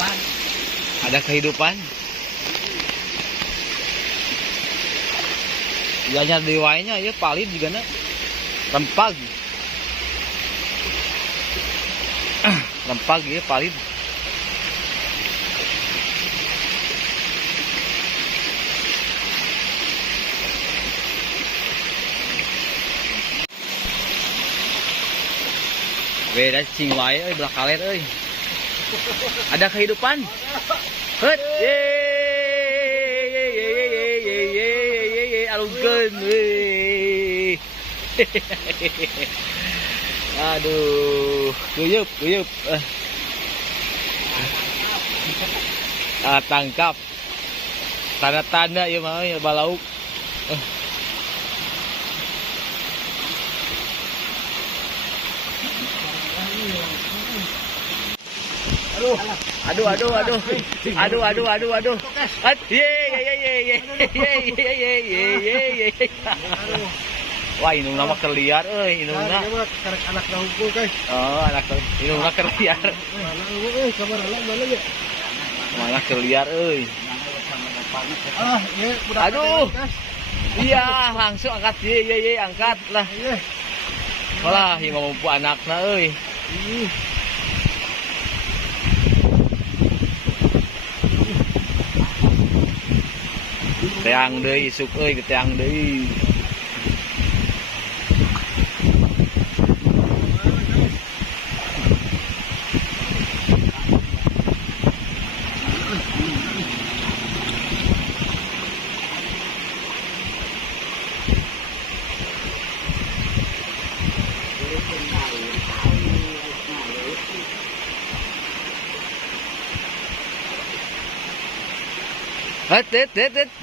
kehidupan. Ada kehidupan. Ya nya di wae-nya ieu palid juga na. Rempag. Rempag ieu palid. Beda cing wae euy belah kaler euy. Ada kehidupan. Hut. Ye alungkeun we. Aduh, kuyup. Tangkap. Tanda-tanda ieu mah balauk. Aduh. Ye. Wah, inungna mah keliar euy, inungna. Karek anak hungkul guys. Oh, anak inungna keliar. Mana keliar euy. Aduh. Iya, langsung angkat ye angkat lah. Walah, ieu mah mampu anakna euy. Teang deui isuk euy, teang deui.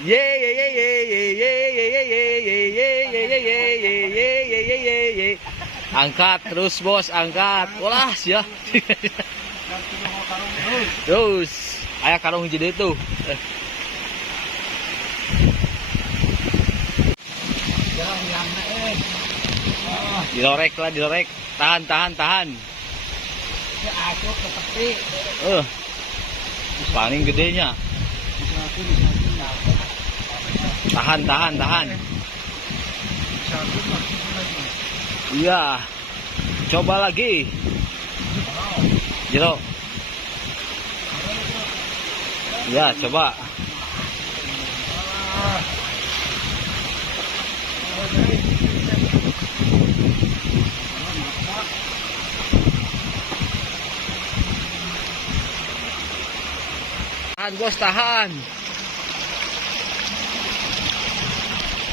Ye. Angkat terus bos, angkat. Walah sia. Terus aya karung hiji deui tuh. Dilorek. Tahan. Ya aku kepetik. Paling gedenya. Tahan. Iya. Coba lagi. Jero. Ya, coba. Tahan bos, tahan.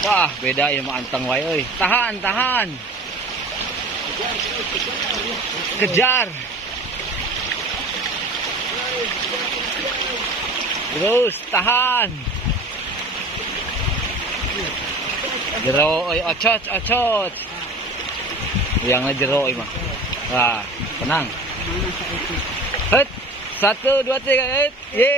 Wah, beda ya mah anteng wae euy. Tahan. Kejar. Terus tahan. Jero euy ocot. Yang jero euy mah. Wah, tenang. Hut. 1 2 3 ye.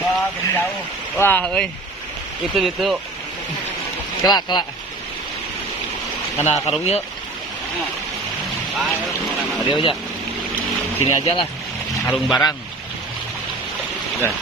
Wah, jauh. Wah, euy. Itu. Kelak. Kana karung ieu. Adio aja. Sini aja lah. Karung barang. Udah.